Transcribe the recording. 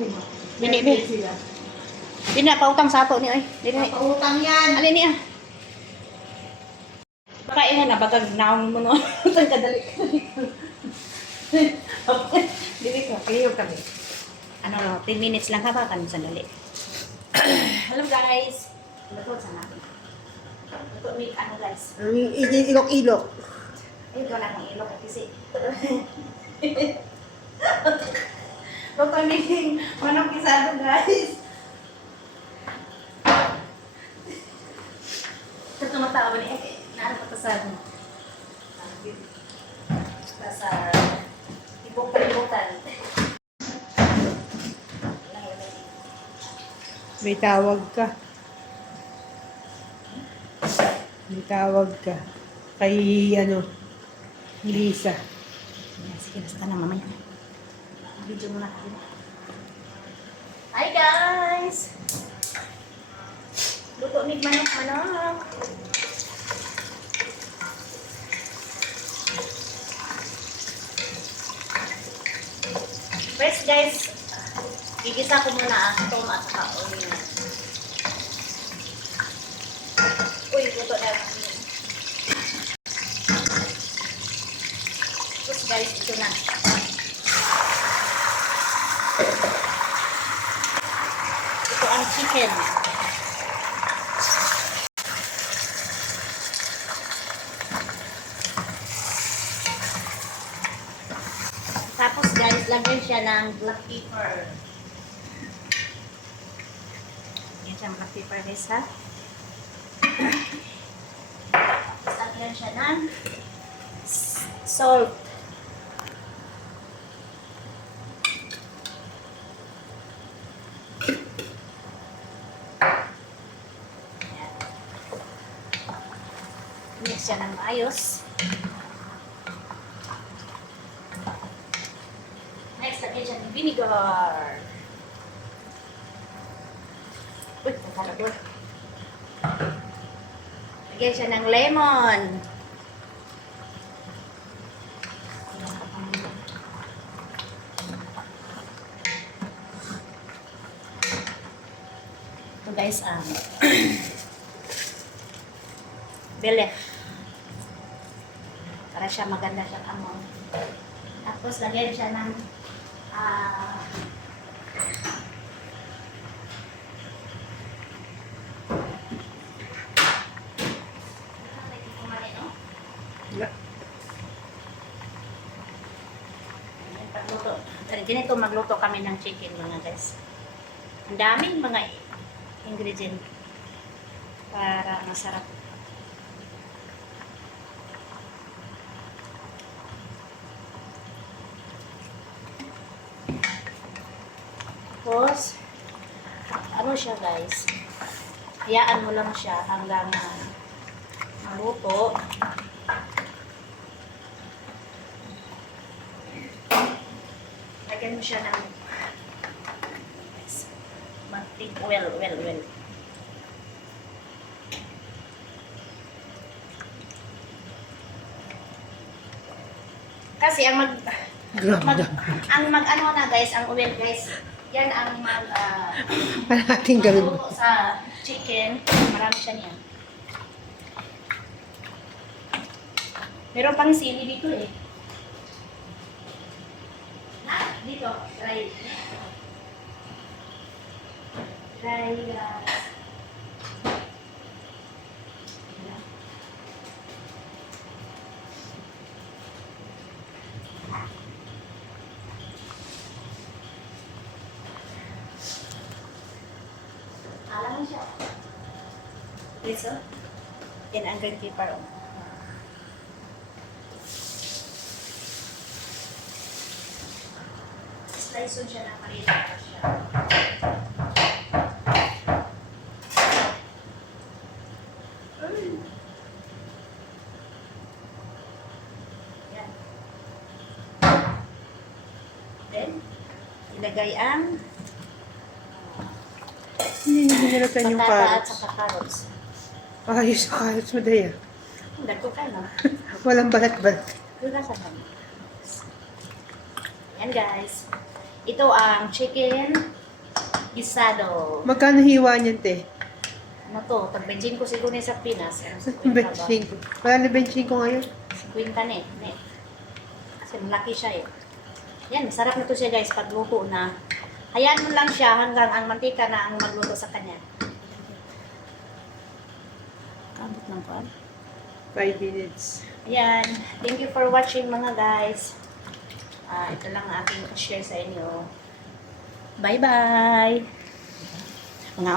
Dini, be. Dini na, pautang sa ato ni, ay. Dini. Pautang yan. Alin niya? Baka ina na, batag naong mo no. Ito kadali. Dini ko, kaliyog kami. Ano, 10 minutes lang ha ba? Kami sandali. Hello guys. Luto sa natin. Luto ni, ano guys? Ilok-ilok. Ay, ito lang ang ilok kasi. Luto ni manong kisado guys. Ito tumatawa ni naano pa sa ibong kalimutan. May tawag ka. May tawag ka. Kay, Lisa. Sige, basta na mamaya. Video mo na. Hi guys! Luto ni manok-manok. First guys, gigisa ko muna ang tom at saka onion. Uy, luto na. Tapos guys, ito na. Ito ang chicken. Tapos guys, lagyan siya ng black pepper. Lagyan siya ng black pepper guys ha. Tapos lagyan siya ng salt. Ayan. Mix siya ng maayos. Next, lagyan siya ng vinegar. Uy, nagkalagor. Lagyan siya ng lemon. Ito guys, belek. Para siya maganda siyang amoy. Tapos lagyan siya ng pagluto. Ganito magluto kami ng chicken mga guys. Ang daming mga ingredient para masarap. Tapos, ano siya guys, hayaan mo lang siya hanggang maluto. Lagyan mo siya ng mantig oil. Kasi ang ano na guys, ang oil guys, yan ang Ating gawin. magluto sa chicken. Marami siya niyan. Meron pang sili dito eh. Dito, try. Alam mo siya. Dito. Yan ang green pepper. Slice siya ng marita siya. Yan. Then, ilagay ang Hindi nilatan yung patata at carrots. saka carrots. Ayos sa carrots mo, Daya. Dagko ka no? Walang balat-balat. Doon na sa kami. Yan guys. Ito ang chicken gisado. Magkano hiwa niyan, te? Ano to? Pag benching ko siguro sa Pinas. Ano, 50 ba? Benching ko. Wala na benching ko ngayon. 50 ne. Kasi malaki siya eh. Yan, masarap na to siya guys pag luto na. Hayaan mo lang siya hanggang ang mantika na ang magluto sa kanya. Kabot ng kwan. 5 minutes. Ayan. Thank you for watching mga guys. Ito lang ang aking share sa inyo. Bye-bye! Mga